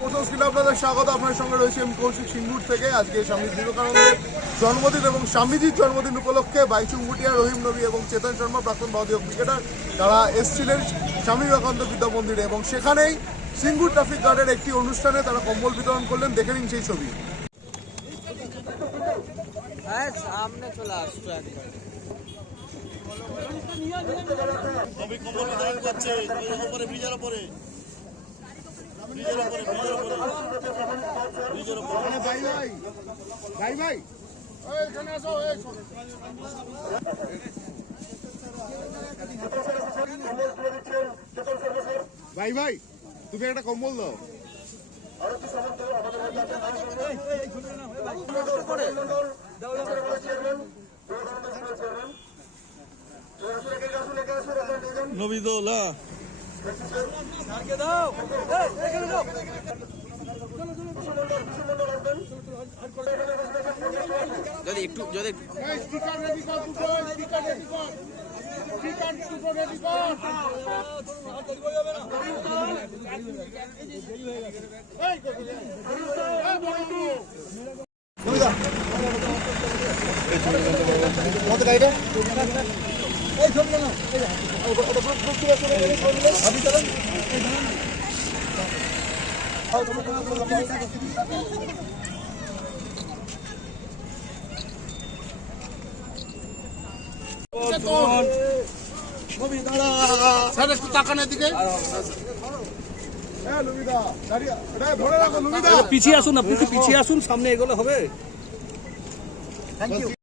প্রথম স্ক্রিনে আপনাদের স্বাগত। আপনার সঙ্গে রয়েছে আমি কৌশিক সিঙ্গুর থেকে। আজকে স্বামী বিবেকানন্দের জন্মদিন এবং স্বামীজির জন্মদিন উপলক্ষে বাইচুং ভুটিয়া রহিম নবী এবং চেতন শর্মা প্রাক্তন ভারতীয় ক্রিকেটার তারা এসেছিলেন স্বামী বিবেকানন্দ বিদ্যা মন্দিরে এবং সেখানেই সিঙ্গুর ট্রাফিক গার্ডের একটি অনুষ্ঠানে তারা কম্বল বিতরণ করলেন। দেখে নিন সেই ছবি। হ্যাঁ সামনে চলে আসছো একবার। কম্বল বিতরণ করছে উপরে ব্রিজের উপরে ব্রিজের উপরে ব্রিজের উপরে ব্রিজের উপরে ভাই ভাই তুমি একটা কম্বল দাও। নবীদোলা যদি একটু, যদি স্পিকার রেডি কর দুটো স্পিকার রেডি কর স্পিকার দুটো রেডি কর এই বড়টু। স্যার একটু তাকান এদিকে। হ্যাঁ পিছিয়ে আসুন আপনি পিছিয়ে আসুন সামনে এগোলে হবে।